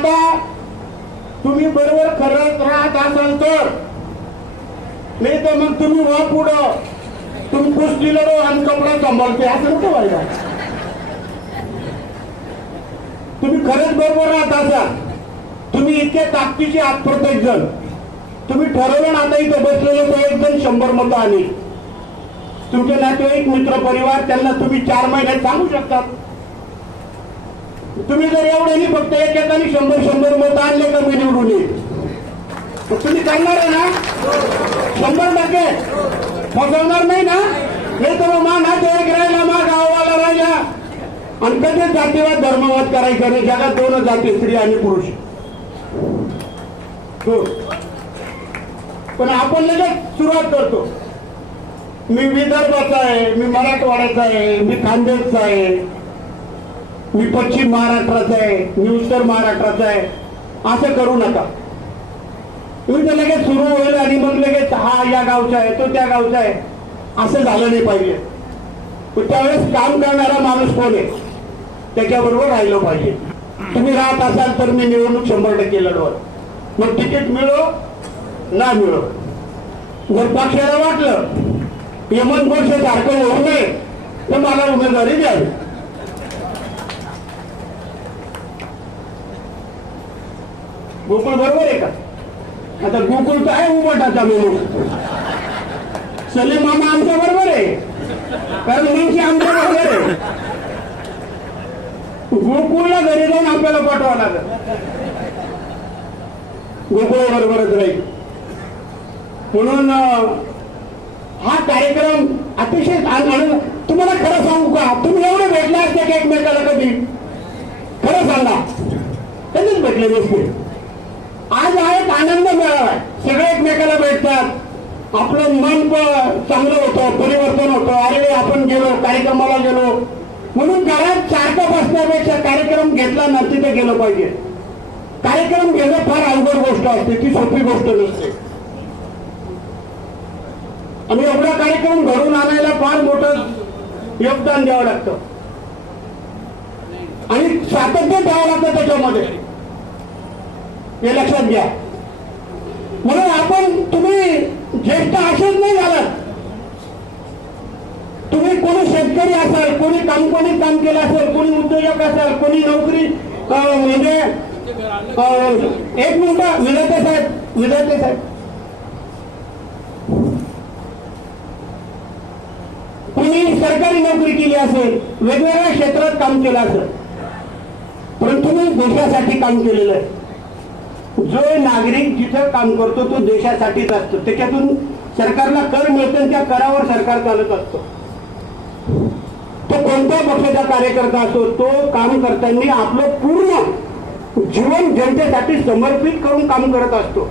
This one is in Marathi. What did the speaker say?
आता तुम्ही बरोबर करत राहत असाल तर. नाही तर मग तुम्ही वा पुढं. तुम्ही कुस्ती लढो आणि कपडा सांभाळते असं नको व्हायला. तुम्ही खरंच बरोबर राहत असाल. तुम्ही इतके ताकदीचे आहात प्रत्येक जण. तुम्ही ठरवलं आता इथे बसलेले तो एक जण शंभर मतं आली तुमचे नातेवाईक मित्र परिवार त्यांना तुम्ही चार महिन्यात सांगू शकतात तुम्ही जर एवढे नाही फक्त एकेकाने शंभर शंभर मत आणले का मी निवडून येईल तुम्ही करणार आहे ना? शंभर टक्के. फसवणार नाही ना? हे तर माना ते एक राहिला मा गाववाला राहिला. आणि कधीच जातीवाद धर्मवाद करायचा नाही? जगात दोन जाती स्त्री आणि पुरुष. हो. पण आपण लगेच सुरुवात करतो. मी विदर्भाचा आहे मी मराठवाड्याचा आहे मी खानदेशचा आहे. मी पश्चिम महाराष्ट्राचा आहे मी उत्तर महाराष्ट्राचा आहे. असं करू नका. तुम्ही लगेच सुरू होईल आणि मग लगेच हा या गावचा आहे तो त्या गावचा आहे. असं झालं नाही पाहिजे. त्यावेळेस काम करणारा माणूस कोण आहे? त्याच्याबरोबर राहिलं पाहिजे. तुम्ही राहत असाल तर मी निवडणूक शंभर टक्के लढवत मग तिकीट मिळो ना मिळो. जर पक्षाला वाटलं यमन पक्ष सारखं होऊ नये तर मला उमेदवारी द्यावी. गोकुळ बरोबर आहे का? आता गोकुळ आहे उमटाचा मेनू सलीम मामा आमच्या बरोबर आहे. कारण मुंशी आमच्या बरोबर आहे. गोकुळला घरी जाऊन आपल्याला पाठवावं लागत गोकुळ बरोबरच राहील. म्हणून हा कार्यक्रम अतिशय आन- तुम्हाला खरं सांगू का? तुम्ही एवढे भेटले असते का एकमेकाला कधी? खरं सांगा. कधीच भेटले नसते. आज हा एक आनंद मिळाला सगळे एकमेकाला भेटतात. आपलं मन चांगलं होतं परिवर्तन होतं. अरे आपण गेलो कार्यक्रमाला गेलो. म्हणून घरात सारखं बसण्यापेक्षा कार्यक्रम घेतला ना तिथे गेलं पाहिजे. कार्यक्रम घेणं फार अवघड गोष्ट असते ती सोपी गोष्ट नसते. आणि एवढा कार्यक्रम घडून आणायला फार मोठं योगदान द्यावं लागतं. आणि सातत्य द्यावं लागतं त्याच्यामध्ये. हे लक्षात घ्या. म्हणून आपण तुम्ही ज्येष्ठ असेच नाही झालात तुम्ही कोणी शेतकरी असाल कोणी कंपनीत काम केलं असेल कोणी उद्योजक असाल कोणी नोकरी म्हणजे एक मिनिट विधाते साहेब विधाते साहेब. कोणी सरकारी नोकरी केली असेल वेगवेगळ्या क्षेत्रात काम केलं असेल परंतु तुम्ही देशासाठी काम केलेलं आहे. जो नागरिक जिथं काम करतो तो देशासाठीच असतो. त्याच्यातून सरकारला कर मिळतो त्या करावर सरकार चालत असतो. तो कोणत्या पक्षाचा कार्यकर्ता असो तो काम करताना आपलं पूर्ण जीवन जनतेसाठी समर्पित करून काम करत असतो.